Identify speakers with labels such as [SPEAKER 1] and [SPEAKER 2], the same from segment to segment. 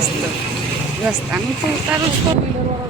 [SPEAKER 1] están Bastante con...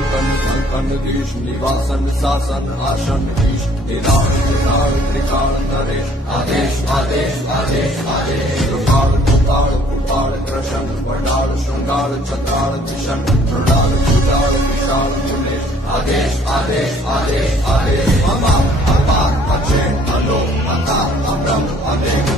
[SPEAKER 2] Shantan, Shantan, Gish, Nivasan, Sasan, Ashan, Gish, Nidhan, Nidhan, Trikal, Naresh, Adesh, Adesh, Adesh, Adesh, Rupal, Kupal, Kupal, Krashan, Vardal, Shungal, Chatal, Chishan, Rudal, Kudal, Vishal, Mulesh, Adesh, Adesh, Adesh, Adesh, Mama, Apa, Achen, Alo, Ata, Abram, Adesh,